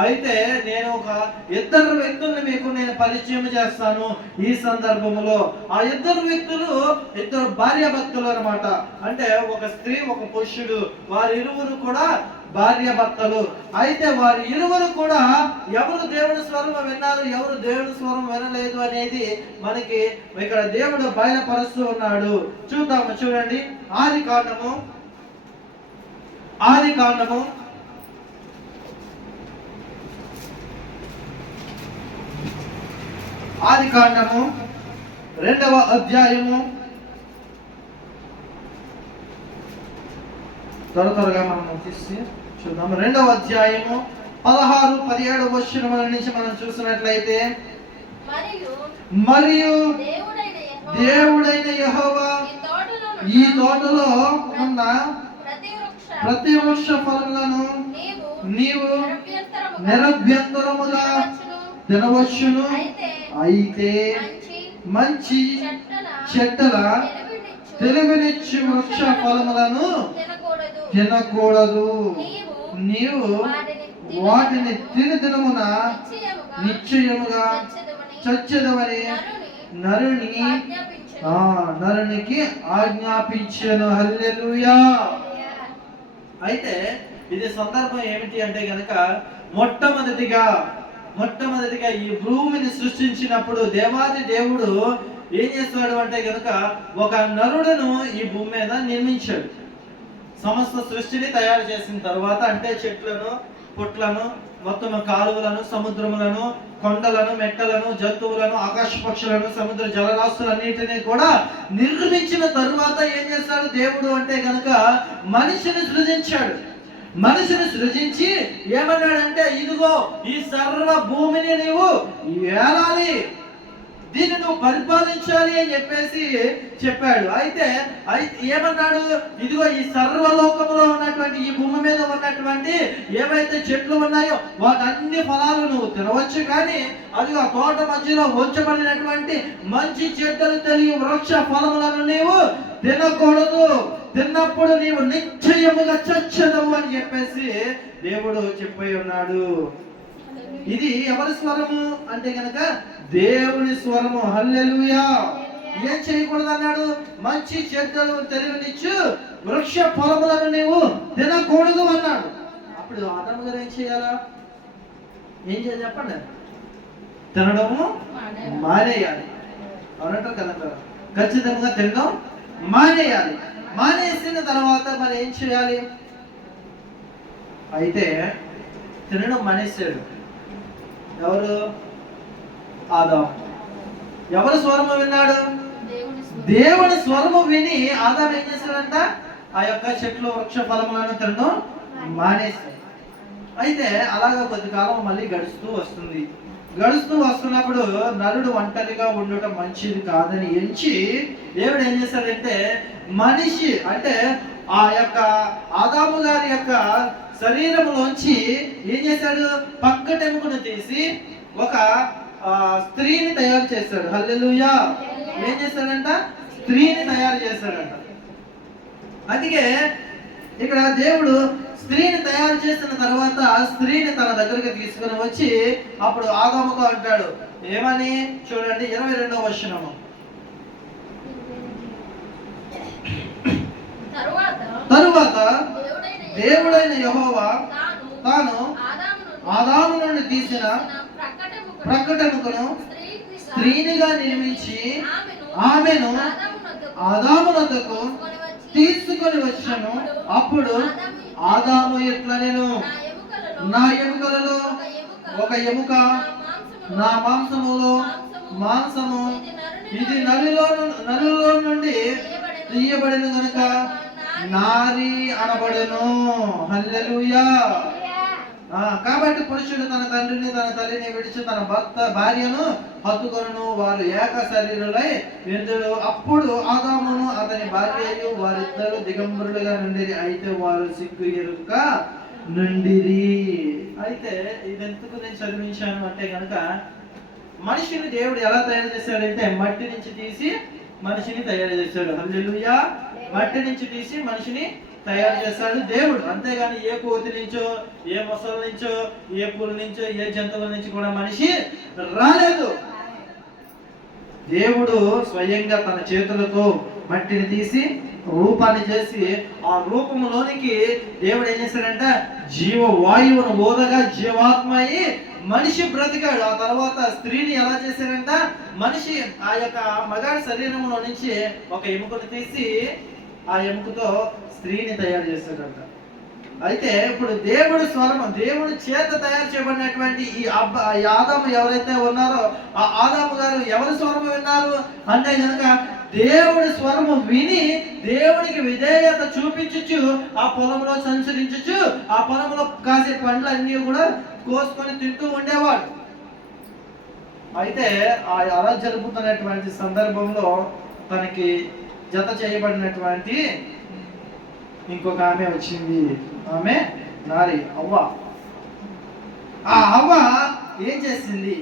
అయితే నేను ఒక ఇద్దరు వ్యక్తుల్ని మీకు నేను పరిచయం చేస్తాను ఈ సందర్భంలో. ఆ ఇద్దరు వ్యక్తులు ఇద్దరు భార్య భర్తలు అనమాట. అంటే ఒక స్త్రీ ఒక పురుషుడు, వారి ఇరువురు కూడా భార్య భర్తలు. అయితే వారి ఇరువురు కూడా ఎవరు దేవుని స్వరం విన్నారు, ఎవరు దేవుని స్వరం వినలేదు అనేది మనకి ఇక్కడ దేవుడు బయలుపరుస్తూ ఉన్నాడు. చూద్దాము, చూడండి. ఆది కాండము 2వ అధ్యాయము త్వరగా మనం తీసి చూద్దాం. 2వ అధ్యాయము 16-17 వచనముల నుంచి మనం చూసినట్లయితే, మరియు దేవుడైన యెహోవా ఈ తోటలో ఉన్న ప్రతి వృక్ష ఫలములను నీవు నిరభ్యంతరముగా తినవచ్చును, అయితే మంచి చెట్టల తెలివినిచ్చు వృక్ష ఫలములను తినకూడదు. నీవు వాటిని దినమున నిశ్చయముగా చచ్చెదవని నరునికి ఆజ్ఞాపించెను. హల్లెలూయా. అయితే ఇది సందర్భం ఏమిటి అంటే గనక, మొట్టమొదటిగా ఈ భూమిని సృష్టించినప్పుడు దేవాది దేవుడు ఏం చేస్తాడు అంటే గనక ఒక నరుడును ఈ భూమి మీద నిర్మించాడు. సమస్త సృష్టిని తయారు చేసిన తర్వాత, అంటే చెట్లను, పుట్లను, మొత్తం కాలువలను, సముద్రములను, కొండలను, మెట్టలను, జంతువులను, ఆకాశ పక్షులను, సముద్ర జలరాశులన్నిటినీ కూడా నిర్మించిన తరువాత ఏం చేస్తాడు దేవుడు అంటే గనక మనిషిని సృజించాడు. మనిషిని సృజించి ఏమన్నాడంటే, ఇదిగో ఈ సర్వ భూమిని నీవు ఏలాలి, దీన్ని నువ్వు పరిపాలించాలి అని చెప్పాడు. అయితే ఏమన్నాడు, ఇదిగో ఈ సర్వలోకంలో ఉన్నటువంటి ఈ భూమి మీద ఉన్నటువంటి ఏవైతే చెట్లు ఉన్నాయో వాటన్ని ఫలాలు నువ్వు తినవచ్చు, కానీ అది ఆ తోట మధ్యలో ఉంచబడినటువంటి మంచి చెడ్డలు తెలియ వృక్ష ఫలములను నీవు తినకూడదు, తిన్నప్పుడు నీవు నిశ్చయముగా చచ్చెదవు అని దేవుడు చెప్పి ఉన్నాడు. ఇది ఎవరి స్వరము అంటే గనక దేవుని స్వరము. హల్లెలూయా. ఏం చేయకూడదు అన్నాడు, మంచి చెడ్డలు తెలివినిచ్చు వృక్ష ఫలములను నీవు తినకూడదు అన్నాడు. అప్పుడు ఆదాము గారు ఏం చేయాలా? ఏం చేయాలి చెప్పండి? తినడము మానేయాలి. అవునంటారు కదా, ఖచ్చితంగా తినడం మానేయాలి. మానేసిన తర్వాత మరి ఏం చేయాలి? అయితే తినడం మానేశాడు ఎవరు? ఆదాము. ఎవరు స్వరము విన్నాడు? దేవుని స్వరము విని ఆదాము ఏం చేశాడంట? ఆ యొక్క చెట్లు వృక్ష ఫలములను తినడం మానేశాడు. అయితే అలాగా కొద్ది కాలం మళ్ళీ గడుస్తూ వస్తున్నప్పుడు నరుడు ఒంటరిగా ఉండటం మంచిది కాదని ఎంచి దేవుడు ఏం చేశాడంటే, మనిషి అంటే ఆ యొక్క ఆదాము గారి యొక్క శరీరంలోంచి ఏం చేశాడు? పక్కటెముకను తీసి ఒక స్త్రీని తయారు చేశాడు. హల్లెలూయా. ఏం చేశాడంట? స్త్రీని తయారు చేశాడంట. అందుకే ఇక్కడ దేవుడు స్త్రీని తయారు చేసిన తర్వాత స్త్రీని తన దగ్గరికి తీసుకుని వచ్చి అప్పుడు ఆదాముతో అంటాడు ఏమని? చూడండి 22వ వచనము. తరువాత దేవుడైన యెహోవా తాను ఆదాము నుండి తీసిన ప్రక్కటెముకను స్త్రీనిగా నిర్మించి ఆమెను ఆదాము వద్దకు తీసుకొని వచ్చాను. అప్పుడు ఆదాము ఎట్లా, నేను నా ఎముకలలో ఒక ఎముక, నా మాంసములో మాంసము, ఇది నరిలో నుండి తీయబడిన గనుక నారి అనబడెను. హల్లెలూయా. కాబట్టి పురుషుడు తన తండ్రిని తన తల్లిని విడిచి తన భార్యను హత్తుకొను, వారు ఏక శరీరులై ఎందుడు. అప్పుడు ఆదామును అతని భార్యయు వారిద్దరు దిగంబరులుగా నుండిరి, అయితే వారు సిగ్గు ఎరుక నుండిరి. అయితే ఇదెందుకు నేను చదివించాను అంటే కనుక, మనిషిని దేవుడు ఎలా తయారు చేశాడంటే మట్టి నుంచి తీసి మనిషిని తయారు చేశాడు. హల్లెలూయా. మట్టి నుంచి తీసి మనిషిని తయారు చేస్తాడు దేవుడు. అంతేగాని ఏ కోతి నుంచో, ఏ మొసల నుంచో, ఏ పుల నుంచో, ఏ జంతువుల నుంచి కూడా మనిషి రాలేదు. దేవుడు స్వయంగా తన చేతులతో మట్టిని తీసి రూపాన్ని చేసి, ఆ రూపంలోనికి దేవుడు ఏం చేశాడంటే జీవవాయువును బోధగా జీవాత్మ అయి మనిషి బ్రతికాడు. ఆ తర్వాత స్త్రీని ఎలా చేశారంట, మనిషి ఆ యొక్క మగాడి శరీరంలో నుంచి ఒక ఎముకను తీసి ఆ ఎముకతో స్త్రీని తయారు చేశాడంట. అయితే ఇప్పుడు దేవుడి స్వరము, దేవుడి చేత తయారు చేయబడినటువంటి ఈ ఆదాము ఎవరైతే ఉన్నారో ఆ ఆదాము గారు ఎవరి స్వరము విన్నారు అంటే కనుక దేవుడి స్వరము విని దేవుడికి విధేయత చూపించచ్చు, ఆ పొలంలో సంచరించచ్చు, ఆ పొలంలో కాసే పండ్లన్నీ కూడా కోసుకొని తింటూ ఉండేవాడు. అయితే అలా జరుగుతున్నటువంటి సందర్భంలో తనకి జత చేయబడినటువంటి ఇంకొక ఆమె వచ్చింది. ఆమె నారి అవ్వ. ఆ అవ్వ ఏం చేసింది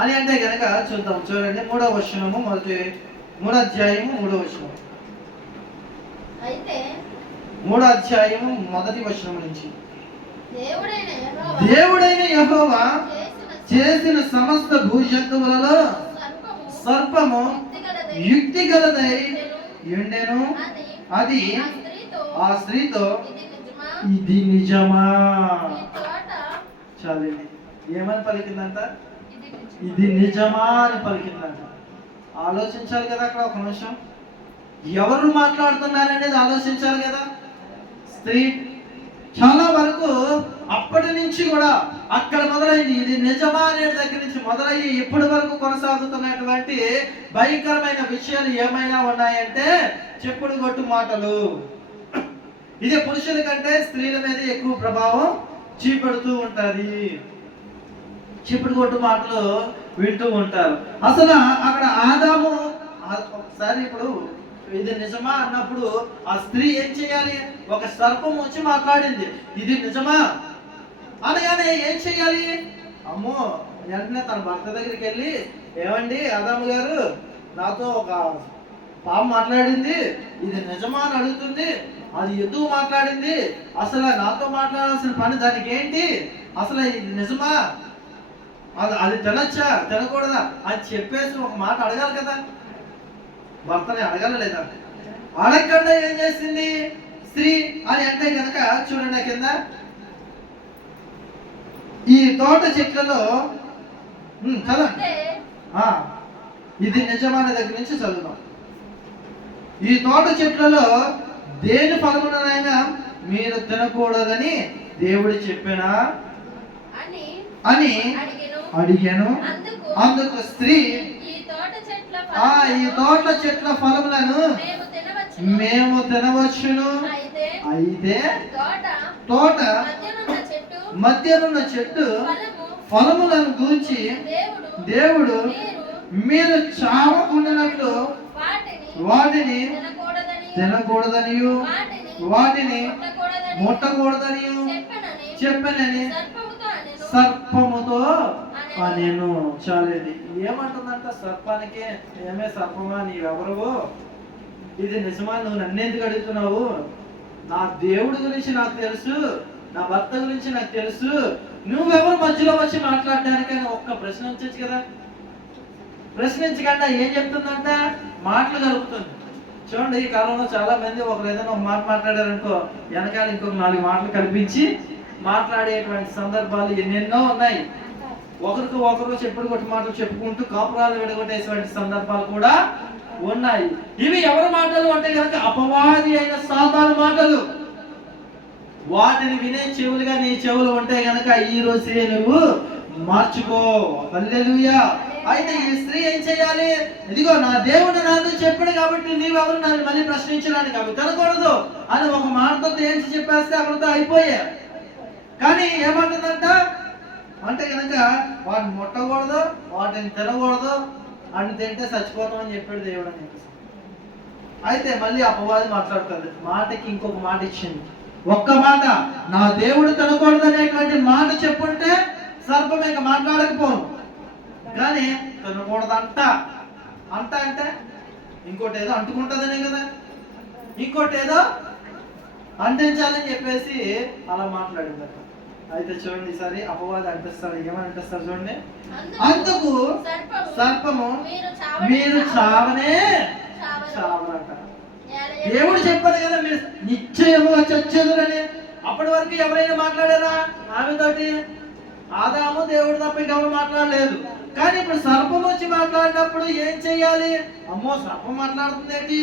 అని అంటే గనక చూద్దాం. చూడండి 3వ వచనము, మూడో అధ్యాయము 3వ వచనం. అయితే 3వ అధ్యాయము 1వ వచనం నుంచి, దేవుడైన యెహోవా చేసిన సమస్త భూజంతువులలో సర్పము యుక్తి గలదై ఉండెను. అది ఆ స్త్రీతో ఇది నిజమా. చాలండి, ఏమని పలికిందంట? ఇది నిజమా అని పలికిందంట. ఆలోచించాలి కదా అక్కడ ఒక నిమిషం. ఎవరు మాట్లాడుతున్నారనేది ఆలోచించాలి కదా. స్త్రీ చాలా వరకు అప్పటి నుంచి కూడా అక్కడ మొదలైంది. ఇది నిజమా అనే దగ్గర నుంచి మొదలయ్యి ఇప్పటి వరకు కొనసాగుతున్నటువంటి భయంకరమైన విషయాలు ఏమైనా ఉన్నాయంటే చెప్పుడు కొట్టు మాటలు. ఇది పురుషుల కంటే స్త్రీల మీద ఎక్కువ ప్రభావం చూపెడుతూ ఉంటది. చెప్పుడు కొట్టు మాటలు వింటూ ఉంటారు. అసలు అక్కడ ఆదాము ఒకసారి ఇప్పుడు ఇది నిజమా అన్నప్పుడు ఆ స్త్రీ ఏం చేయాలి? ఒక సర్పం వచ్చి మాట్లాడింది, ఇది నిజమా అనగానే ఏం చెయ్యాలి? అమ్మో, వెంటనే తన భర్త దగ్గరికి వెళ్ళి, ఏమండి ఆదాము గారు, నాతో ఒక పాము మాట్లాడింది, ఇది నిజమా అని అడుగుతుంది. అది ఎందుకు మాట్లాడింది? అసలు నాతో మాట్లాడాల్సిన పని దానికి ఏంటి? అసలు ఇది నిజమా? అది తినచ్చా తినకూడదా అని చెప్పేసి ఒక మాట అడగాలి కదా. భర్తని అడగాల లేదా? అడగకుండా ఏం చేసింది స్త్రీ అని అంటే కనుక చూడండి కింద, ఈ తోట చెట్లలో కదా, ఇది నిజమైన దగ్గర నుంచి చదువుదాం. ఈ తోట చెట్లలో దేని ఫలమునైనా మీరు తినకూడదని దేవుడు చెప్పినా అని అడిగాను. అందుకు స్త్రీ, ఈ తోట చెట్ల ఫలములను మేము తినవచ్చును. అయితే తోట మధ్యనున్న చెట్టు ఫలములను గూర్చి దేవుడు మీరు చావకుండానట్లు వాటిని తినకూడదని వాటిని ముట్టకూడదని చెప్పనని సర్పముతో నేను. చాలేది ఏమంటుందంట సర్పానికి, ఏమే సర్పమా నీవెవరవు, ఇది నిజమా, నువ్వు నన్నెందుకు అడుగుతున్నావు? నా దేవుడి గురించి నాకు తెలుసు, నా భర్త గురించి నాకు తెలుసు, నువ్వెవరు మధ్యలో వచ్చి మాట్లాడడానికి అని ఒక్క ప్రశ్న వచ్చేచ్చు కదా. ప్రశ్నించకుండా ఏం చెప్తుందంట? మాటలు కలుపుతుంది. చూడండి, ఈ కాలంలో చాలా మంది ఒకరు ఏదైనా ఒక మాట మాట్లాడారనుకో, వెనకాల ఇంకొక 4 మాటలు కల్పించి మాట్లాడేటువంటి సందర్భాలు ఎన్నెన్నో ఉన్నాయి. ఒకరికి ఒకరు చెప్పుడు కొట్టి మాటలు చెప్పుకుంటూ కాపురాలు విడగొట్టేటువంటి సందర్భాలు కూడా ఉన్నాయి. ఇవి ఎవరి మాటలు అంటే కనుక అపవాది అయిన సాతాను మాటలు. వాటిని వినే చెవులుగా నీ చెవులు ఉంటే గనక ఈ రోజే నువ్వు మార్చుకో. హల్లెలూయా. అయితే ఈ స్త్రీ ఏం చేయాలి? ఇదిగో నా దేవుడు నాతో చెప్పాడు కాబట్టి నీవెవరు నన్ను మళ్ళీ ప్రశ్నించడానికి, అవి తినకూడదు అని ఒక మాటతో ఏం చెప్పేస్తే అక్కడితో అయిపోయా. కానీ ఏమంటుందంట అంటే కనుక వాటిని ముట్టకూడదు, వాటిని తినకూడదు, అని తింటే చచ్చిపోతామని చెప్పాడు దేవుడు అని చెప్పేసి. అయితే మళ్ళీ అపవాది మాట్లాడుతుంది. మాటకి ఇంకొక మాట ఇచ్చింది. ఒక్క మాట, నా దేవుడు తినకూడదు అనేటువంటి మాట చెప్పుంటే సర్పం ఇంకా మాట్లాడకపోను. కానీ తినకూడదంట అంటే ఇంకోటి ఏదో అంటుకుంటుందనే కదా, ఇంకోటి ఏదో అంటించాలని చెప్పేసి అలా మాట్లాడిందట. అయితే చూడండి ఈసారి అపవాది అంటిస్తాడు. ఏమని అంటిస్తాడు చూడండి. అందుకు సర్పము మీరు చావనే చావరంట. దేవుడు చెప్పాడు కదా మీరు నిశ్చయముగా చచ్చేదురని. అప్పటి వరకు ఎవరైనా మాట్లాడారా ఆమెతోటి? ఆదాము దేవుడు తప్ప ఇంకెవరు మాట్లాడలేదు. కానీ ఇప్పుడు సర్పం వచ్చి మాట్లాడినప్పుడు ఏం చెయ్యాలి? అమ్మో సర్పం మాట్లాడుతుంది ఏంటి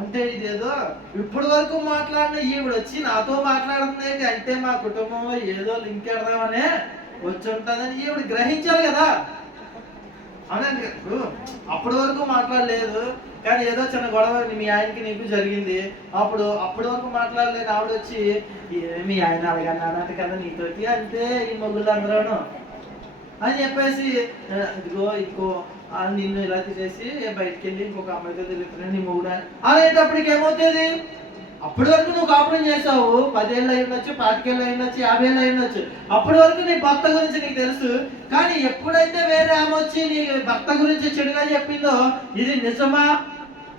అంటే, ఇదేదో ఇప్పటి వరకు మాట్లాడిన ఈవిడ వచ్చి నాతో మాట్లాడుతుంది ఏంటి అంటే, మా కుటుంబంలో ఏదో లింక్ ఎడదామనే వచ్చి ఉంటుందని ఈవిడ గ్రహించాలి కదా. అవునండి. ఇప్పుడు అప్పటి వరకు మాట్లాడలేదు, కానీ ఏదో చిన్న గొడవ మీ ఆయనకి నీకు జరిగింది. అప్పటి వరకు మాట్లాడలేదు ఆవిడ వచ్చి, మీ ఆయన అలాగన్నాడంట కదా నీతోటి, అంతే ఈ మొగ్గులు అందరూను అని చెప్పేసి, ఇదిగో ఇంకో నిన్ను ఇలా తీసేసి బయటికి వెళ్ళి ఇంకొక అమ్మాయితో తెలుస్తున్నాను నీ మొగుడు అనేటప్పటికి ఏమవుతుంది? అప్పటి వరకు నువ్వు కాపురం చేసావు, 10 ఏళ్ళు అయి ఉండొచ్చు, 25 ఏళ్ళు అయి ఉండొచ్చు, 50 ఏళ్ళు అయి ఉండొచ్చు. అప్పటి వరకు నీ భర్త గురించి నీకు తెలుసు. కానీ ఎప్పుడైతే వేరే ఆమె వచ్చి నీ భర్త గురించి చెడుగా చెప్పిందో, ఇది నిజమా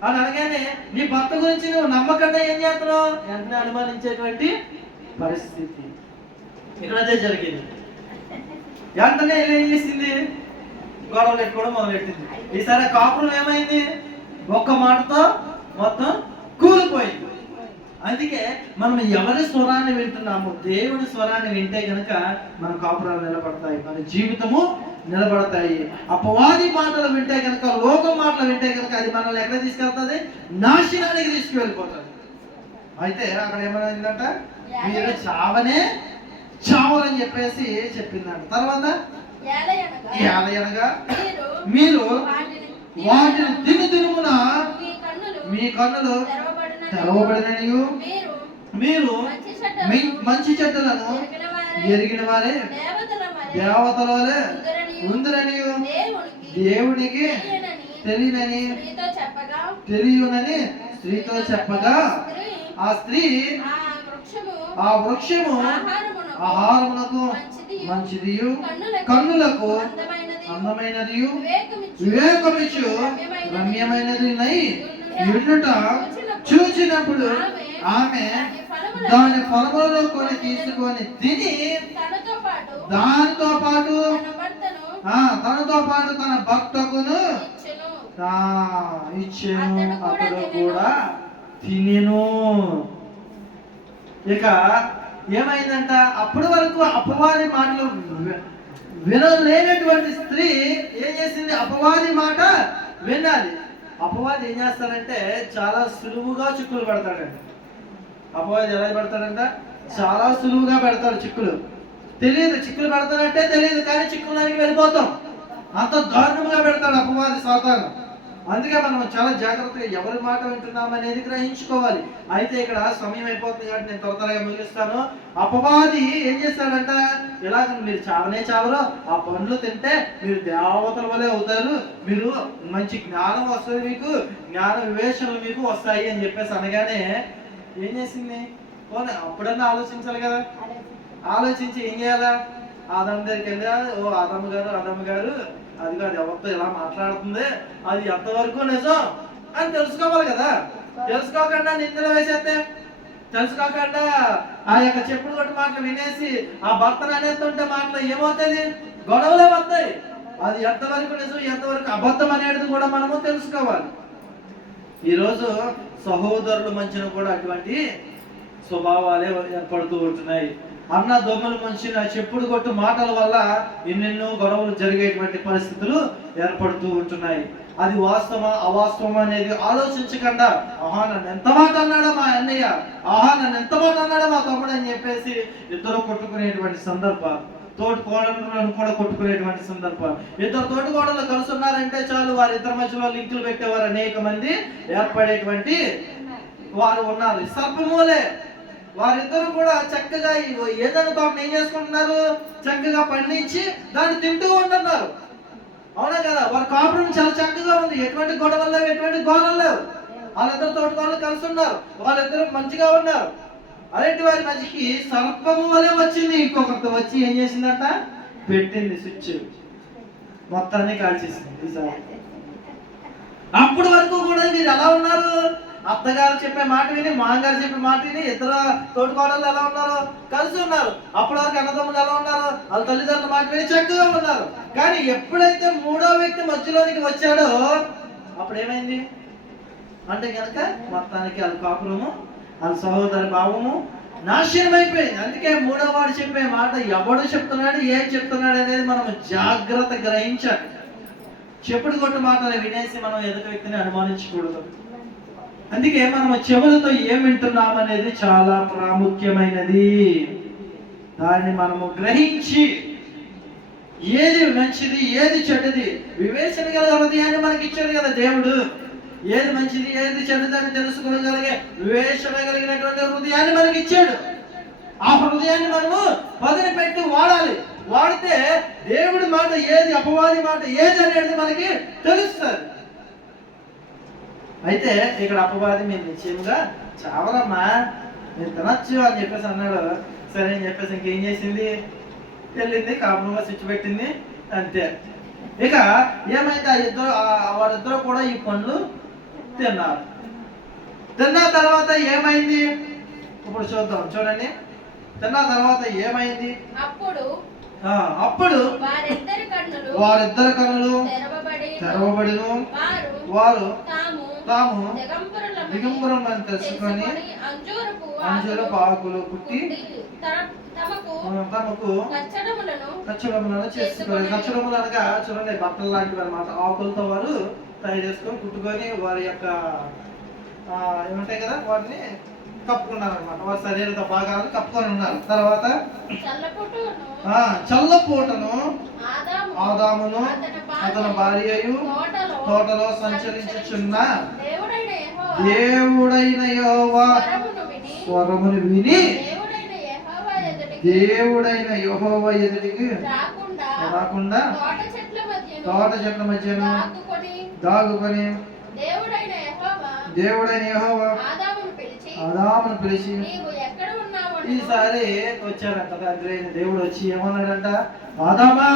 అని అనగానే నీ భర్త గురించి నువ్వు నమ్మకంగా ఏం చేస్తున్నావు? వెంటనే అనుమానించేటువంటి పరిస్థితి ఇక్కడ అదే జరిగింది. వెంటనే ఏం చేసింది? గొడవలు పెట్టుకోవడం మొదలెట్టింది. ఈసారి కాపురం ఏమైంది? ఒక్క మాటతో మొత్తం కూలిపోయింది. అందుకే మనం ఎవరి స్వరాన్ని వింటున్నాము? దేవుడి స్వరాన్ని వింటే కనుక మన కాపురాలు నిలబడతాయి, మన జీవితము నిలబడతాయి. అపవాది మాటలు వింటే కనుక, లోకం మాటలు వింటే కనుక అది మనల్ని ఎక్కడ తీసుకెళ్తుంది? నాశనానికి తీసుకువెళ్ళిపోతుంది. అయితే అక్కడ ఏమైందంట? మీరు చావనే చావరని చెప్పేసి చెప్పిందంట. తర్వాత ఏలయనగా మీరు వాటిని దినమున మీ కన్నులు తెరవబడిననియు మీరు మంచి చెడ్డలను ఎరిగిన వారే దేవతల వలె ఉందిరనియు దేవునికి తెలియనని స్త్రీతో చెప్పగా, ఆ స్త్రీ ఆ వృక్షము ఆహారమునకు మంచిదియు కన్నులకు అందమైనదియు వివేకమిచ్చు రమ్యమైనది ఎన్నుట చూచినప్పుడు ఆమె దాని ఫలములలో కొన్ని తీసుకొని తిని దానితో పాటు తనతో పాటు తన భక్తకును ఇచ్చెను. అతడు కూడా తినెను. ఇక ఏమైందంట? అప్పటి వరకు అపవాది మాటలు వినలేనటువంటి స్త్రీ ఏం చేసింది? అపవాది మాట వినాలి. అపవాది ఏం చేస్తాడంటే చాలా సులువుగా చిక్కులు పెడతాడంట. అపవాది ఎలా పెడతాడంట? చాలా సులువుగా పెడతాడు చిక్కులు. తెలియదు చిక్కులు పెడతాడంటే తెలియదు, కానీ చిక్కులకి వెళ్ళిపోతాం. అంత దారుణంగా పెడతాడు అపవాది సాతాను. అందుకే మనం చాలా జాగ్రత్తగా ఎవరి మాట వింటున్నాం అనేది గ్రహించుకోవాలి. అయితే ఇక్కడ సమయం అయిపోతుంది కాబట్టి నేను త్వరగా ముగిస్తాను. అపవాది ఏం చేస్తాడంట? ఎలాగ మీరు చావనే చావరు, ఆ పండ్లు తింటే మీరు దేవతల వలె అవుతారు, మీరు మంచి జ్ఞానం వస్తుంది, మీకు జ్ఞాన వివేచనలు మీకు వస్తాయి అని చెప్పేసి అనగానే ఏం చేసింది? అప్పుడన్నా ఆలోచించాలి కదా. ఆలోచించి ఏం చేయాలా? ఆదమ్మ దగ్గరికి వెళ్ళా, ఓ ఆదమ్మ గారు అది ఎవరితో ఇలా మాట్లాడుతుంది, అది ఎంతవరకు నిజం అని తెలుసుకోవాలి కదా. తెలుసుకోకుండా నిందలు వేసేస్తే, తెలుసుకోకుండా ఆ యొక్క చెప్పుడు కొట్టు మాటలు వినేసి ఆ భర్తను అనేస్తుంటే మాటలు ఏమవుతుంది? గొడవలే వస్తాయి. అది ఎంతవరకు నిజం, ఎంతవరకు అబద్ధం అనేది కూడా మనము తెలుసుకోవాలి. ఈరోజు సహోదరుల మధ్యన కూడా అటువంటి స్వభావాలే ఏర్పడుతూ ఉంటున్నాయి. అన్న దొమ్మల మనిషిన చెప్పుడు కొట్టు మాటల వల్ల ఎన్నెన్నో గొడవలు జరిగేటువంటి పరిస్థితులు ఏర్పడుతూ ఉంటున్నాయి. అది వాస్తవమా అవాస్తవమా అనేది ఆలోచించకుండా, ఆహా నన్ను ఎంత మాట అన్నాడో మా అన్నయ్య, ఆహా నన్ను ఎంత మాట అన్నాడో మా తమ్ముడు అని చెప్పేసి ఇద్దరు కొట్టుకునేటువంటి సందర్భాలు, తోటి కోడలను కూడా కొట్టుకునేటువంటి సందర్భాలు. ఇద్దరు తోటి కోడలు కలిసి ఉన్నారంటే చాలు, వారిద్దరి మధ్యలో లింకులు పెట్టేవారు అనేక మంది ఏర్పడేటువంటి వారు ఉన్నారు. సర్పమూలే వారిద్దరు కూడా చక్కగా ఏదైనా తోటను ఏం చేసుకుంటున్నారు? చక్కగా పండించి దాన్ని తింటూ ఉంటున్నారు. అవునా కదా? వారి కాపురం చాలా చక్కగా ఉంది, ఎటువంటి గొడవలు లేవు, ఎటువంటి గోడలు లేవు. వాళ్ళిద్దరు తోటకోళ్ళు కలిసి ఉన్నారు, వాళ్ళిద్దరు మంచిగా ఉన్నారు. అలాంటి వారి మధ్యకి సర్పము వలె వచ్చింది. ఇంకొకరితో వచ్చి ఏం చేసిందంట? పెట్టింది స్విచ్, మొత్తాన్ని కాల్చేసింది. ఈసారి అప్పటి వరకు కూడా మీరు ఎలా ఉన్నారు? అత్తగారు చెప్పే మాట విని మామగారు చెప్పే మాట విని ఇద్దరు తోటికోడళ్ళు ఎలా ఉన్నారు? కలిసి ఉన్నారు. అప్పటి వరకు అన్నదమ్ములు ఎలా ఉన్నారు? వాళ్ళ తల్లిదండ్రుల మాట విని చక్కగా ఉన్నారు. కానీ ఎప్పుడైతే మూడో వ్యక్తి మధ్యలోనికి వచ్చాడో అప్పుడు ఏమైంది అంటే కనుక మొత్తానికి వాళ్ళ కాపురము, వాళ్ళ సహోదర భావము నాశనం అయిపోయింది. అందుకే మూడో వాడు చెప్పే మాట ఎవడు చెప్తున్నాడు, ఏం చెప్తున్నాడు అనేది మనం జాగ్రత్త గ్రహించాలి. చెప్పుడు కొట్టు మాటలు వినేసి మనం ఎదుటి వ్యక్తిని అనుమానించకూడదు. అందుకే మనం చెవులతో ఏం వింటున్నాం అనేది చాలా ప్రాముఖ్యమైనది. దాన్ని మనము గ్రహించి ఏది మంచిది ఏది చెడ్డది వివేచన గల హృదయాన్ని మనకి ఇచ్చాడు కదా దేవుడు. ఏది మంచిది ఏది చెడ్డదని తెలుసుకోగలిగే వివేచన కలిగినటువంటి హృదయాన్ని మనకి ఇచ్చాడు. ఆ హృదయాన్ని మనము పదును పెట్టి వాడాలి. వాడితే దేవుడి మాట ఏది, అపవాది మాట ఏది అనేది మనకి తెలుస్తుంది. అయితే ఇక్కడ అపవాది మీరు నిశ్చయముగా చావరమ్మా మీరు తినచ్చు అని చెప్పేసి అన్నాడు. సరే అని చెప్పేసి ఇంకేం చేసింది, వెళ్ళింది కాపురంగా స్విచ్ పెట్టింది, అంతే. ఇక ఏమైంది, వారిద్దరూ కూడా ఈ పండ్లు తిన్నారు. తిన్న తర్వాత ఏమైంది ఇప్పుడు చూద్దాం. చూడండి, తిన్న తర్వాత ఏమైంది. అప్పుడు వారిద్దరి కన్నులు తెరవబడిను. వారు తాము దిగంబరులను తెలుసుకొని అంజూరపు ఆకులు పుట్టి తమకు కచ్చడములను చేసుకొని, కచ్చడములు అనగా చూడండి బట్టలు లాంటివి అనమాట. ఆకులతో వారు తయారు చేసుకొని కుట్టుకొని వారి యొక్క ఏమంటాయి కదా వాటిని కప్పుకున్నారు అనమాట. వారి శరీర భాగాలను కప్పుకొని ఉన్నారు. తర్వాత చల్లపూటను ఆదామును అతని భార్యయు తోటలో సంచరించుచున్న దేవుడైన యెహోవా స్వరమును విని దేవుడైన యెహోవా ఎదుటికి రాకుండా తోట చెట్ల మధ్యను దాగుకొని దేవుడైన యెహోవా ఆదామును పిలిచి ఈసారి వచ్చాడంట. తండ్రి దేవుడు వచ్చి ఏమన్నాడంట, ఆదామా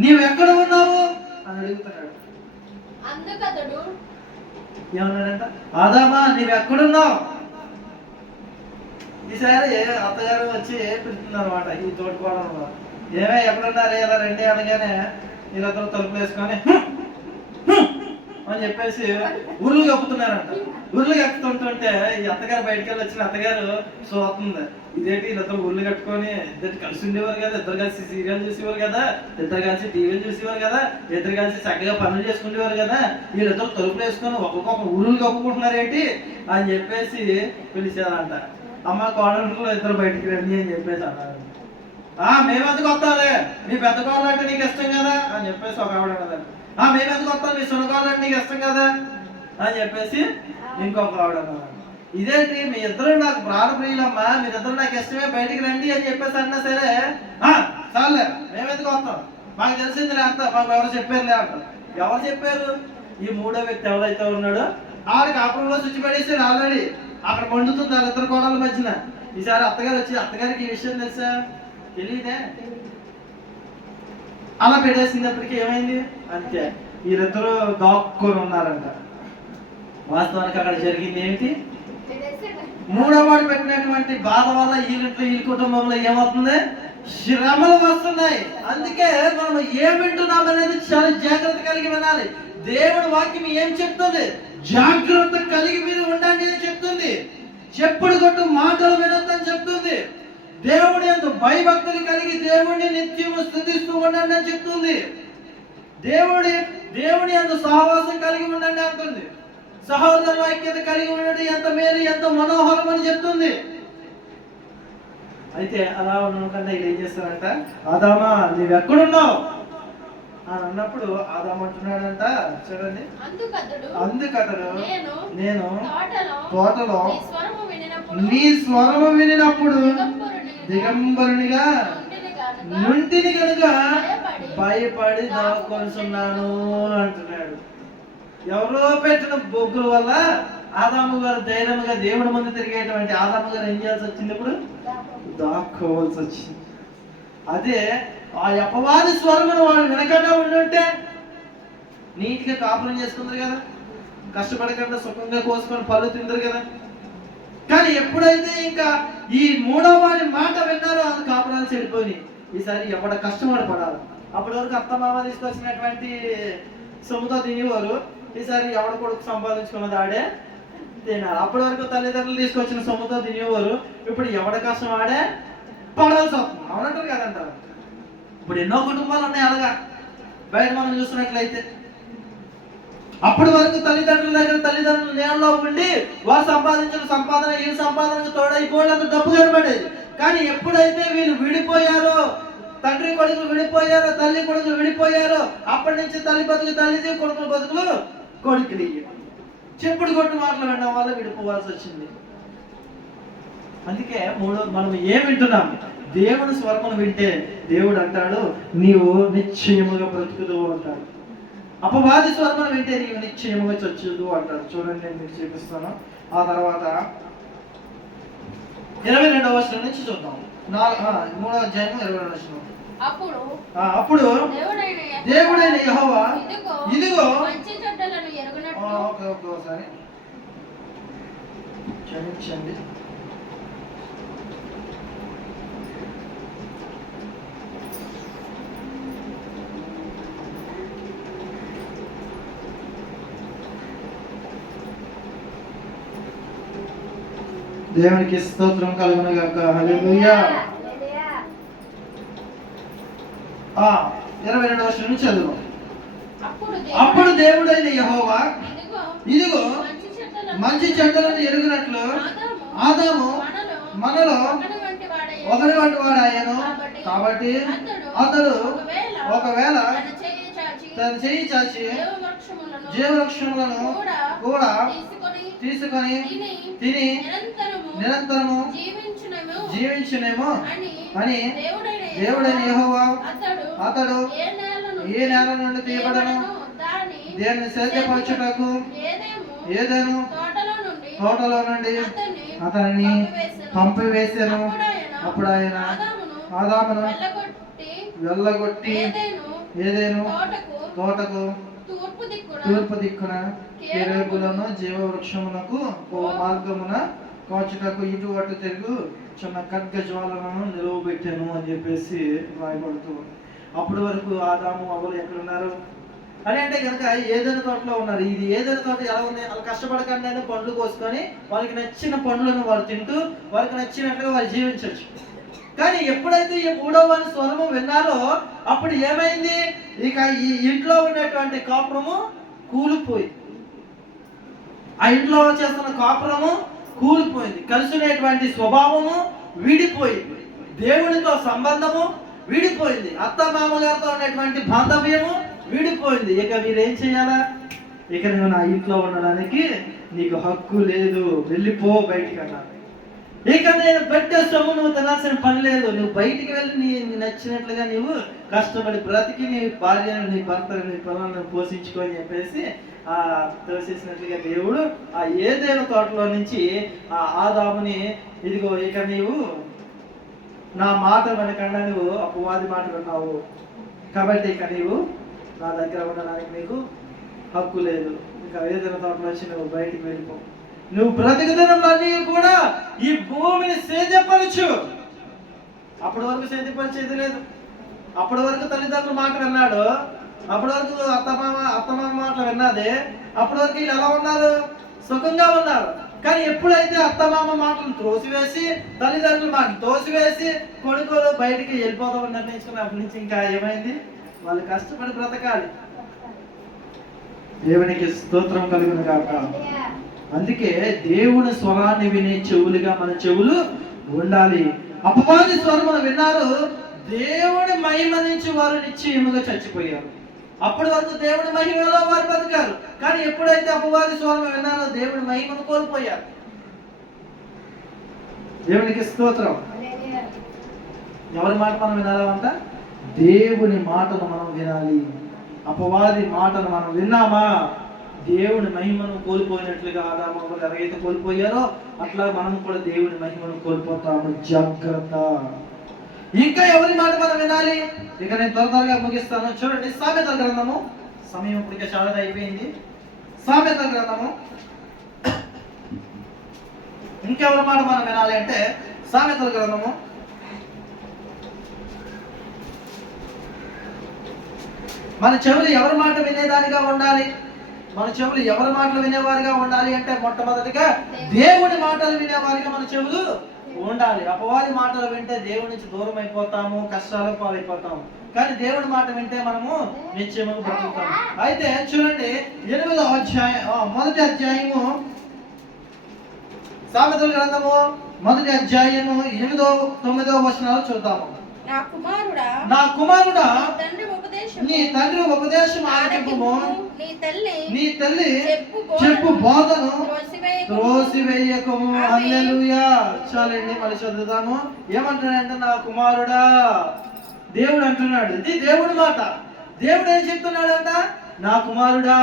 నీవెక్కడ ఉన్నావు అని అడుగుతున్నాడు. ఏమన్నాడంట, ఆదామా నీవెక్కడున్నావు. ఈసారి అత్తగారు వచ్చి పిలుస్తున్నారు అనమాట. ఈ తోడుకోవడం ఏమే ఎక్కడున్నారు ఇలా రండి అనగానే వీళ్ళందరూ తలుపులు వేసుకొని అని చెప్పేసి ఉరులు కప్పుతున్నారంట. ఉరులు కప్పుతుంటుంటే ఈ అత్తగారు బయటకు వెళ్ళి వచ్చిన అత్తగారు చూస్తుంది. ఇదేంటి వీళ్ళతో ఉరులు కట్టుకొని ఇద్దరు కలిసి ఉండేవారు కదా, ఇద్దరు కలిసి సీరియల్ చూసేవారు కదా, ఇద్దరు కలిసి టీవీలు చూసేవారు కదా, ఇద్దరు కలిసి చక్కగా పనులు చేసుకునేవారు కదా, వీళ్ళిద్దరు తలుపులు వేసుకొని ఒక్కొక్క ఉరులు కప్పుకుంటున్నారు ఏంటి అని చెప్పేసి పిలిచారంట. అమ్మ కోడలు ఇద్దరు బయటికి రండి అని చెప్పేసి అన్నారు. మేమెందుకు వస్తాలే, మీ పెద్ద కోడలు అంటే నీకు ఇష్టం కదా అని చెప్పేసి ఒక ఆవిడ అన్నదండి. మేమెందుకు వస్తాం, మీ సునకోడలు అంటే నీకు ఇష్టం కదా అని చెప్పేసి ఇంకొక ఆవిడ అన్నదండి. ఇదేంటి మీ ఇద్దరు నాకు ప్రాణప్రియులమ్మా, మీరిద్దరు నాకు ఇష్టమే, బయటికి రండి అని చెప్పేసి అన్నా సరే చాలే మేమెందుకు వస్తాం, మాకు తెలిసింది అంత, మాకు ఎవరు చెప్పారులే అంటారు. ఎవరు చెప్పారు? ఈ మూడో వ్యక్తి ఎవరైతే ఉన్నాడో ఆడికి కాపురంలో స్విచ్ పడేసాడు ఆల్రెడీ. అక్కడ మండుతుంది వాళ్ళిద్దరు కోడల మధ్యన. ఈసారి అత్తగారు వచ్చి, అత్తగారికి ఈ విషయం తెలుసా? తెలియదే. అలా పెట్టేసినప్పటికీ ఏమైంది అంతే, వీళ్ళిద్దరూ దాక్కొని ఉన్నారంట. వాస్తవానికి అక్కడ జరిగింది ఏమిటి, మూడో వాడు పెట్టినటువంటి బాధ వల్ల వీళ్ళింట్లో వీళ్ళ కుటుంబంలో ఏమవుతుంది, శ్రమలు వస్తున్నాయి. అందుకే మనం ఏం వింటున్నాం అనేది చాలా జాగ్రత్త కలిగి వినాలి. దేవుడి వాక్యం ఏం చెప్తుంది, జాగ్రత్త కలిగి మీరు ఉండండి అని చెప్తుంది. చెప్పుడు కొట్టు మాటలు వినొద్దని చెప్తుంది. దేవుడి యందు భయభక్తులు కలిగి దేవుడిని నిత్యము స్తుతిస్తూ ఉండండి అని చెప్తుంది. దేవుడి యందు సహవాసం కలిగి ఉండండి అంటుంది. సహోదర ఐక్యత కలిగి ఉండడం ఎంత మేలు, ఎంత మనోహరం అని చెప్తుంది. అయితే అలా ఉండడం కన్నా ఇది ఏం చేస్తారంట, ఆదామా నీవెక్కడున్నావు అని అన్నప్పుడు ఆదాము అంటున్నాడంట, చూడండి, అందుకతడు నేను తోటలో నీ స్వరము వినినప్పుడు దిగంబరునిగా నుంటిని కనుక భయపడి దాక్కొనుచున్నాను అంటున్నాడు. ఎవరో పెట్టిన బొగ్గుల వల్ల ఆదాము గారు ధైర్యంగా దేవుడి ముందు తిరిగేటువంటి ఆదాము గారు ఏం చేయాల్సి వచ్చింది, ఇప్పుడు దాక్కోవాల్సి వచ్చింది. అదే ఆ అపవాది స్వరమును వాడు వినకుండా ఉండుంటే నీట్గా కాపురం చేసుకుంటారు కదా. కష్టపడకుండా సుఖంగా కోసుకొని పళ్ళు తిందరు కదా. కానీ ఎప్పుడైతే ఇంకా ఈ మూడవ వాడి మాట విన్నారో అది కాపురాలు చెడిపోయి ఈసారి ఎవడ కష్టపడి పడాలి. అప్పటి వరకు అత్త మామ తీసుకొచ్చినటువంటి సొమ్ముతో తినేవారు, ఈసారి ఎవడ కొడుకు సంపాదించుకున్నది ఆడే తినాలి. అప్పటి వరకు తల్లిదండ్రులు తీసుకొచ్చిన సొమ్ముతో తినేవారు, ఇప్పుడు ఎవడ కష్టం ఆడే పడాల్సి వస్తుంది. అవునంటారు కదంటారు. ఇప్పుడు ఎన్నో కుటుంబాలు ఉన్నాయి అలాగా బయట మనం చూస్తున్నట్లయితే. అప్పటి వరకు తల్లిదండ్రుల నేలలో ఉండి వారు సంపాదించిన సంపాదన ఈ సంపాదనకు తోడైపోయినంత డబ్బు కనబడేది. కానీ ఎప్పుడైతే వీళ్ళు విడిపోయారో, తండ్రి కొడుకులు విడిపోయారో, తల్లి కొడుకులు విడిపోయారో, అప్పటి నుంచి తల్లి బతుకు తల్లిది, కొడుకుల బతుకులు కొడుకులు. చెప్పుడు కొట్టు మాటలు వినడం వల్ల విడిపోవాల్సి వచ్చింది. అందుకే మనం ఏం వింటున్నాం? దేవుని స్వరమును వింటే దేవుడు అంటాడు నీవు నిశ్చయముగా బ్రతుకుదువు అంటాడు. అపవాది స్వరమును వింటే నీవు నిశ్చయముగా చచ్చుదు అంటాడు. చూడండి, నేను మీకు చూపిస్తాను. ఆ తర్వాత 22వ వచనం నుంచి చూద్దాం. 3వ అధ్యాయం 22వ వచనం. అప్పుడు దేవుడైన యెహోవా ఇదిగో ఒకసారి క్షమించండి. దేవునికి స్తోత్రం కలుగును గాక. హల్లెలూయా. 22వ వచనం నుంచి చదువు. అప్పుడు దేవుడైన యెహోవా ఇదిగో మంచి చెడ్డలను ఎరుగునట్లు ఆదాము మనలో ఒకరి వంటి వాడాయను. కాబట్టి అతడు ఒకవేళ తన చెయ్యి చాచి జీవవృక్షములను కూడా తీసుకొని తిని నిరంతరము జీవించునేమో అని దేవుడైన యెహోవా అతడు ఏ నేల నుండి తీయబడను దేన్ని సేద్యపరచుటకు ఏదేను తోటలో నుండి అతనిని పంపివేశాను. అప్పుడు ఆయన ఆదామును వెళ్ళగొట్టి ఏదేను తోటకు తూర్పు దిక్కున కెరూబులను జీవవృక్షమునకు మార్గమున కాచుటకు ఇటు అటు తిరుగు చిన్న ఖడ్గ జ్వాలను నిలువబెట్టాను అని చెప్పేసి రాయబడుతూ. అప్పటి వరకు ఆదాము అవ్వలు ఎక్కడున్నారు అని అంటే కనుక ఏదైనా తోటలో ఉన్నారు. ఇది ఏదైనా తోట ఎలా ఉంది? వాళ్ళు కష్టపడకుండా పండ్లు కోసుకొని వాళ్ళకి నచ్చిన పండ్లను వారు తింటూ వారికి నచ్చినట్లుగా వారు జీవించవచ్చు. కానీ ఎప్పుడైతే ఈ మూడవ వాని స్వరము విన్నారో అప్పుడు ఏమైంది? ఇక ఈ ఇంట్లో ఉన్నటువంటి కాపురము కూలిపోయింది. ఆ ఇంట్లో చేస్తున్న కాపురము కూలిపోయింది. కలిసినటువంటి స్వభావము విడిపోయింది. దేవునితో సంబంధము విడిపోయింది. అత్త మామగారితో ఉన్నటువంటి బాంధవ్యము విడిపోయింది. ఇక మీరేం చేయాలా? ఇక నువ్వు నా ఇంట్లో ఉండడానికి నీకు హక్కు లేదు, వెళ్ళిపో బయటికి అన్నాను. ఇక నేను పెట్టే సొమ్ము నువ్వు తినాల్సిన పని లేదు. నువ్వు బయటికి వెళ్ళి నీ నచ్చినట్లుగా నీవు కష్టపడి బ్రతికి నీ భార్యను నీ భర్తను నీ పిల్లలను పోషించుకొని చెప్పేసి తోసేసినట్లుగా దేవుడు ఆ ఏదైనా తోటలో నుంచి ఆ ఆదాముని ఇదిగో ఇక నీవు నా మాట వెనకుండా నువ్వు అపవాది మాట విన్నావు కాబట్టి ఇక నీవు నా దగ్గర ఉండడానికి నీకు హక్కు లేదు. ఇక ఏదైనా తోటలో వచ్చి నువ్వు బయటికి వెళ్ళిపో. నువ్వు బ్రతికుదనంలన్నీ కూడా ఈ భూమిని సేద్యపరచు. అప్పటి వరకు సేద్యపరిచేది లేదు. అప్పటి వరకు తల్లిదండ్రుల మాట విన్నాడు. అప్పటి వరకు అత్తమామ మాటలు విన్నదే. అప్పటి వరకు వీళ్ళు ఎలా ఉన్నారు? సుఖంగా ఉన్నారు. కానీ ఎప్పుడైతే అత్తమామ మాటలు త్రోసివేసి తల్లిదండ్రుల మాటలు తోసివేసి కొడుకులు బయటికి వెళ్ళిపోతామని నిర్ణయించుకుని అప్పటి నుంచి ఇంకా ఏమైంది? వాళ్ళు కష్టపడి బ్రతకాలి. దేవునికి స్తోత్రం కలుగును గాక. అందుకే దేవుని స్వరాన్ని వినే చెవులుగా మన చెవులు ఉండాలి. అపవాది స్వరమును విన్నారు, దేవుని మహిమ నుంచి వారు నిశ్చయముగా చచ్చిపోయారు. అప్పటి వరకు దేవుని మహిమలో వారు బతికారు. కానీ ఎప్పుడైతే అపవాది స్వరం విన్నారో దేవుని మహిమను కోల్పోయారు. దేవునికి స్తోత్రం. ఎవరి మాట మనం వినాలంట? దేవుని మాటను మనం వినాలి. అపవాది మాటను మనం విన్నామా దేవుని మహిమను కోల్పోయినట్లుగా ఆదాము అవ్వలు ఎలాగైతే కోల్పోయారో అట్లా మనం కూడా దేవుని మహిమను కోల్పోతాము. జాగ్రత్త. ఇంకా ఎవరి మాట మనం వినాలి? ఇక నేను త్వరగా ముగిస్తాను. చూడండి, సామెతల గ్రంథము. సమయం ఇప్పటికే చాలా అయిపోయింది. సామెతల గ్రంథము. ఇంకెవరి మాట మనం వినాలి అంటే సామెతల గ్రంథము మన చెవులు ఎవరి మాట వినేదానిగా ఉండాలి? మన చెవులు ఎవరి మాటలు వినేవారిగా ఉండాలి అంటే మొట్టమొదటిగా దేవుడి మాటలు వినేవారిగా మన చెవులు ఉండాలి. అపవాది మాటలు వింటే దేవుడి నుంచి దూరం అయిపోతాము, కష్టాలకు పాలైపోతాము. కానీ దేవుడి మాట వింటే మనము నిత్యము బ్రతుకుతాము. అయితే చూడండి 8వ అధ్యాయం, మొదటి అధ్యాయము సామెతల గ్రంథము మొదటి అధ్యాయము 8, 9 వచనాలు చూద్దాము. నా కుమారుడా నీ తండ్రి ఉపదేశం ఆలకింపుము, నీ తల్లి చెప్పు బోధను త్రోసివేయకము. హల్లెలూయా. చాలండి, మళ్ళీ చదువుతాము. ఏమంటున్నాడంటే నా కుమారుడా, దేవుడు అంటున్నాడు. ఇది దేవుడి మాట. దేవుడు ఏం చెప్తున్నాడంట? నా కుమారుడా,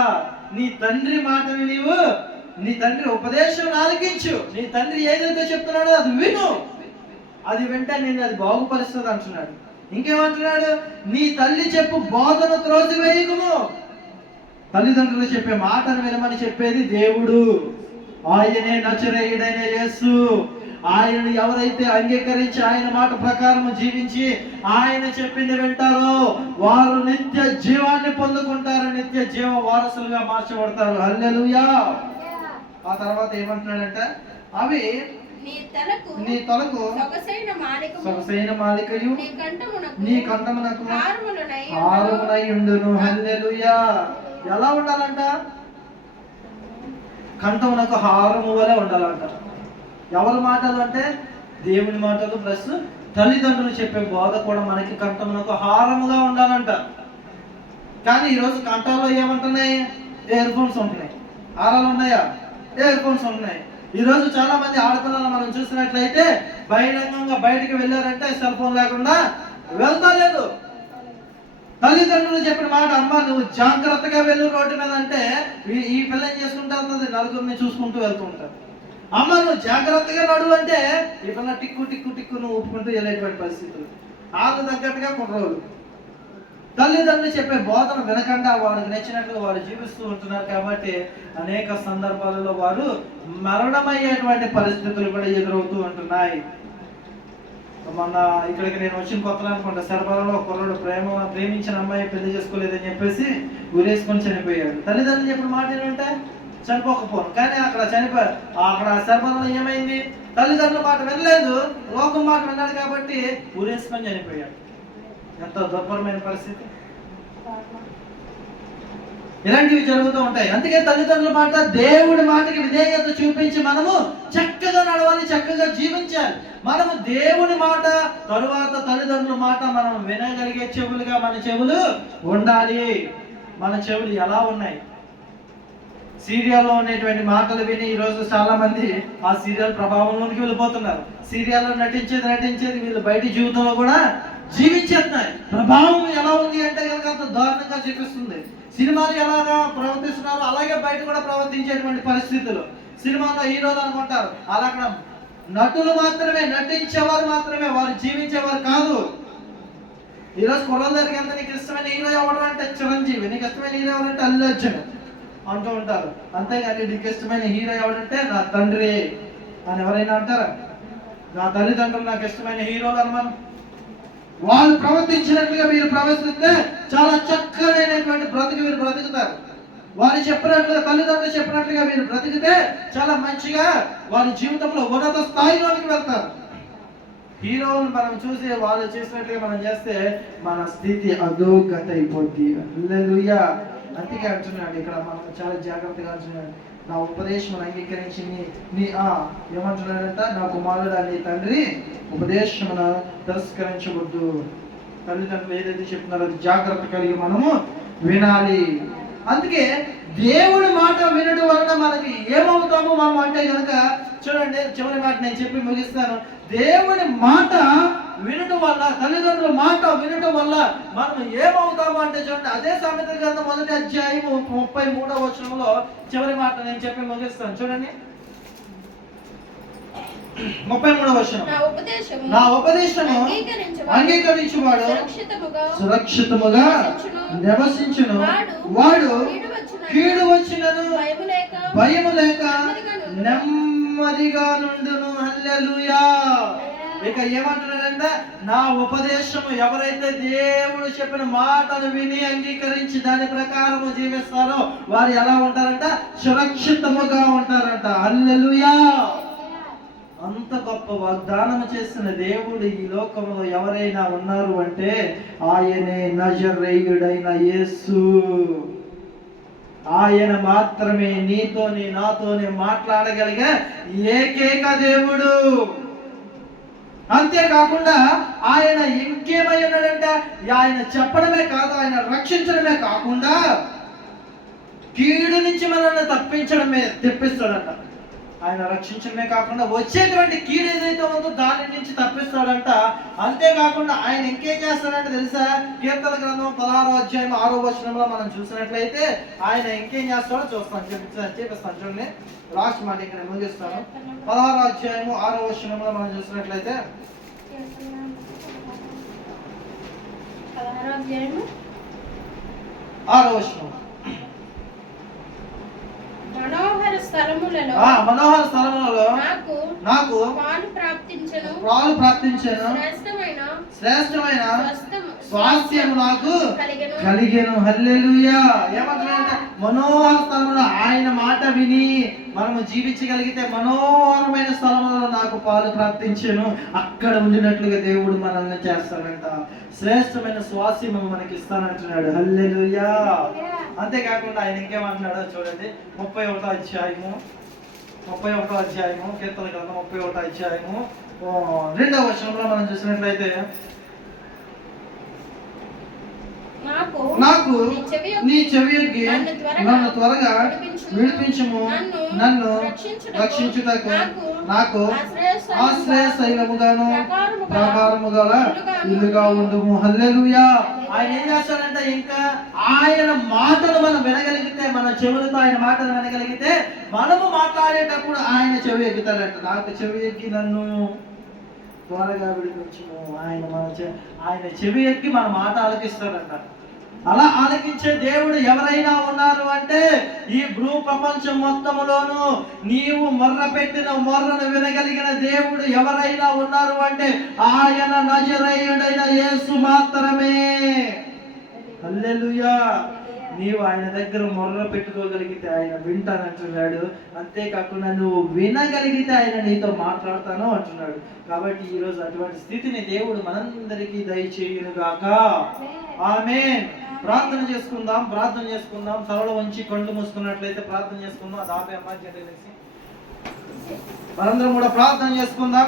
నీ తండ్రి మాటని నీవు, నీ తండ్రి ఉపదేశం ఆలకించు. నీ తండ్రి ఏదైతే చెప్తున్నాడో అది విను. అది వింటే నేను అది బాగుపరుస్తుంది అంటున్నాడు. ఇంకేమంటున్నాడు? నీ తల్లి చెప్పు బోధను త్రోసివేయకుము. తల్లిదండ్రులు చెప్పే మాటను వినమని చెప్పేది దేవుడు. ఆయనే నజరేయుడైన యేసు. ఆయనను ఎవరైతే అంగీకరించి ఆయన మాట ప్రకారం జీవించి ఆయన చెప్పింది వింటారో వారు నిత్య జీవాన్ని పొందుకుంటారు, నిత్య జీవ వారసులుగా మార్చబడతారు. హల్లెలూయా. ఆ తర్వాత ఏమంటున్నాడంటే అవి నీ తలకు సొగసైన మాలికయు నీ కంఠమునకు హారమునై ఉండును. హల్లెలూయా. ఎలా ఉండాలంట? కంఠమునకు హారము వలె ఉండాలంట. ఎవరి మాటలు అంటే దేవుని మాటలు ప్లస్ తల్లిదండ్రులు చెప్పే బోధ కూడా మనకి కంఠమునకు హారముగా ఉండాలంట. కానీ ఈరోజు కంఠాల్లో ఏమంటున్నాయి? ఇయర్ ఫోన్స్ ఉంటున్నాయి. హారాలు ఉన్నాయా? ఇయర్ ఫోన్స్ ఉంటున్నాయి. ఈరోజు చాలా మంది ఆడపిల్లలు మనం చూసినట్లయితే బహిరంగంగా బయటకు వెళ్ళారంటే సెల్ ఫోన్ లేకుండా వెళ్తాలేదు. తల్లిదండ్రులు చెప్పిన మాట, అమ్మ నువ్వు జాగ్రత్తగా వెళ్ళు రోడ్డు మీద అంటే ఈ పిల్ల ఏం చేసుకుంటూ వెళ్తుంది? నలుగురిని చూసుకుంటూ వెళ్తూ ఉంటారు. అమ్మ నువ్వు జాగ్రత్తగా నడువు అంటే ఈ పిల్ల టిక్కు టిక్కు టిక్కు నువ్వు ఒప్పుకుంటూ వెళ్ళేటువంటి పరిస్థితులు. ఆకు తగ్గట్టుగా కుర్రోలు తల్లిదండ్రులు చెప్పే బోధన వినకుండా వారికి నచ్చినట్లు వారు జీవిస్తూ ఉంటున్నారు. కాబట్టి అనేక సందర్భాలలో వారు మరణమయ్యేటువంటి పరిస్థితులు కూడా ఎదురవుతూ ఉంటున్నాయి. మొన్న ఇక్కడికి నేను వచ్చిన కొత్తలో అనుకుంటా, సరఫరాలో కుర్రోడు ప్రేమించిన అమ్మాయి పెళ్లి చేసుకోలేదని చెప్పేసి ఉరేసుకొని చనిపోయాడు. తల్లిదండ్రులు చెప్పిన మాట ఏంటంటే చనిపోకపోను, కానీ అక్కడ చనిపోయారు. అక్కడ సరఫరాలో ఏమైంది? తల్లిదండ్రుల మాట వినలేదు, లోకం మాట విన్నాడు కాబట్టి ఉరేసుకొని చనిపోయాడు. ఎంత దుర్భరమైన పరిస్థితి. ఇలాంటివి జరుగుతూ ఉంటాయి. అందుకే తల్లిదండ్రుల మాట, దేవుడి మాటకి విధేయత చూపించి మనము చక్కగా నడవాలి, చక్కగా జీవించాలి. మనము దేవుడి మాట తరువాత తల్లిదండ్రుల మాట మనం వినగలిగే చెవులుగా మన చెవులు ఉండాలి. మన చెవులు ఎలా ఉన్నాయి? సీరియల్లో ఉండేటువంటి మాటలు విని ఈరోజు చాలా మంది ఆ సీరియల్ ప్రభావంలోనికి వెళ్ళిపోతున్నారు. సీరియల్లో నటించేది వీళ్ళు బయట జీవితంలో కూడా జీవించేస్తున్నాయి. ప్రభావం ఎలా ఉంది అంటే కనుక అంత దారుణంగా చూపిస్తుంది. సినిమాలు ఎలాగా ప్రవర్తిస్తున్నారో అలాగే బయట కూడా ప్రవర్తించేటువంటి పరిస్థితులు. సినిమాలో హీరోలు అనుకుంటారు, అలా అక్కడ నటులు మాత్రమే, నటించేవారు మాత్రమే, వారు జీవించేవారు కాదు. ఈరోజు కుర్రల దగ్గరికి ఎంత నీకు ఇష్టమైన హీరో ఎవరు అంటే చిరంజీవి, నీకు ఇష్టమైన హీరో ఎవరంటే అల్లు అర్జున్ అంటూ ఉంటారు. అంతేగాని నీకు ఇష్టమైన హీరో ఎవరంటే నా తండ్రి అని ఎవరైనా అంటారా? నా తల్లిదండ్రులు నాకు ఇష్టమైన హీరోలు అనమని. వాళ్ళు ప్రవర్తించినట్లుగా మీరు ప్రవర్తిస్తే చాలా చక్కనైనటువంటి బ్రతుకు మీరు బ్రతుకుతారు. వారు చెప్పినట్లుగా, తల్లిదండ్రులు చెప్పినట్లుగా మీరు బ్రతికితే చాలా మంచిగా వారి జీవితంలో ఉన్నత స్థాయిలోకి వెళ్తారు. హీరోలను మనం చూసి వాళ్ళు చేసినట్లుగా మనం చేస్తే మన స్థితి అధోగత అయిపోద్ది. హల్లెలూయా. అందుకే అంటున్నాడు ఇక్కడ, మనం చాలా జాగ్రత్తగా అంటున్నాడు, నా ఉపదేశం అంగీకరించి ఏమంటున్నాడంట? నా కుమారుడు నీ తండ్రి ఉపదేశమును తిరస్కరించవద్దు. తల్లిదండ్రులు ఏదైతే చెప్తున్నారో అది జాగ్రత్త కలిగి మనము వినాలి. అందుకే దేవుడి మాట వినడం వలన మనకి ఏమవుతాము మనం అంటే కనుక, చూడండి చివరి మాట నేను చెప్పి ముగిస్తాను. దేవుడి మాట వినడం వల్ల, తల్లిదండ్రుల మాట వినడం వల్ల మనం ఏమవుతాము అంటే చూడండి, అదే సామెతల గ్రంథం 1వ అధ్యాయము 33వ వచనంలో చివరి మాట నేను చెప్పి ముగిస్తాను. చూడండి 33వ వచనం. నా ఉపదేశము అంగీకరించువాడు సురక్షితముగా నివసించును, వాడు కీడు వచ్చినను భయము లేక భయము లేక నెమ్మదిగా నుండును. హల్లెలూయా. ఇక ఏమంటున్నాడంటే, నా ఉపదేశము ఎవరైతే దేవుడు చెప్పిన మాటను విని అంగీకరించి దాని ప్రకారము జీవిస్తారో వారు ఎలా ఉంటారంట? సురక్షితముగా ఉంటారంట. హల్లెలూయా. అంత గొప్ప వాగ్దానం చేసిన దేవుడు ఈ లోకంలో ఎవరైనా ఉన్నారు అంటే ఆయనే నజరేయుడైన యేసు. ఆయన మాత్రమే నీతోని నాతోని మాట్లాడగలిగే ఏకైక దేవుడు. అంతేకాకుండా ఆయన ఇంకేమై ఉన్నాడంటే, ఆయన చెప్పడమే కాదు, ఆయన రక్షించడమే కాకుండా కీడు నుంచి మనల్ని తెప్పిస్తాడంట. ఆయన రక్షించడమే కాకుండా వచ్చేటువంటి కీడు ఏదైతే ఉందో దాని నుంచి తప్పిస్తాడంట. అంతేకాకుండా ఆయన ఇంకేం చేస్తాడంటే తెలుసా? కీర్తన గ్రంథం 16వ అధ్యాయం 6వ వచనంలో మనం చూసినట్లయితే ఆయన ఇంకేం చేస్తాడో చూపిస్తాను చూడండి. లాస్ట్ మాట ఇక్కడ ముగిస్తాను. 16వ అధ్యాయము 6వ వచనంలో మనం చూసినట్లయితే 6వ వచనం, మనోహర స్థలములలో నాకు పాలు ప్రాప్తించెను. శ్రేష్టమైన స్వాస్థ్యము నాకు కలిగెను. హల్లెలూయా. ఏమంటున్నాడంటే, మనోహర స్థలములో ఆయన మాట విని మనము జీవించగలిగితే మనోహరమైన స్థలములో నాకు పాలు ప్రాప్తించెను. అక్కడ ఉండినట్లుగా దేవుడు మనల్ని చేస్తాడంట. శ్రేష్టమైన స్వాస్థ్యము మనకి ఇస్తానంటున్నాడు. హల్లెలూయా. అంతేకాకుండా ఆయన ఇంకేమంటున్నాడో చూడండి. 31వ అధ్యాయము కీర్తన గ్రంథం 31వ అధ్యాయము 2వ వచనంలో మనం చూసినట్లయితే, నాకు నీ చెవి ఎక్కి నన్ను త్వరగా విడిపించుము. నన్ను రక్షించుటకు నాకు ఆశ్రయ శైలముగాను ప్రాకారము గల ఇల్లుగా ఉండుము. హల్లెలూయా. ఆయన ఏం చేస్తాడంటే, ఇంకా ఆయన మాటలు మనం వినగలిగితే, మన చెవులతో ఆయన మాటలు వినగలిగితే మనము మాట్లాడేటప్పుడు ఆయన చెవి ఎక్కుతాడంట. నాకు చెవి ఎక్కి నన్ను త్వరగా విడిపించుము. ఆయన చెవి ఎక్కి మన మాట ఆలకిస్తాడంట. అలా ఆలకించే దేవుడు ఎవరైనా ఉన్నారు అంటే ఈ భూ ప్రపంచం మొత్తములోను నీవు మొర్ర పెట్టిన మొర్రను వినగలిగిన దేవుడు ఎవరైనా ఉన్నారు అంటే ఆయన నజరేయుడైన యేసు మాత్రమే. హల్లెలూయా. నీవు ఆయన దగ్గర మొర్ర పెట్టుకోగలిగితే ఆయన వింటానంటున్నాడు. అంతేకాకుండా నువ్వు వినగలిగితే ఆయన నీతో మాట్లాడతాను అంటున్నాడు. కాబట్టి ఈరోజు అటువంటి స్థితిని దేవుడు మనందరికీ దయచేయును గాక. ఆమేన్. ప్రార్థన చేసుకుందాం. తలలో వంచి కళ్ళు మూసుకున్నట్లయితే ప్రార్థన చేసుకుందాం. అది ఆపే అమ్మాయి మనందరం కూడా ప్రార్థన చేసుకుందాం.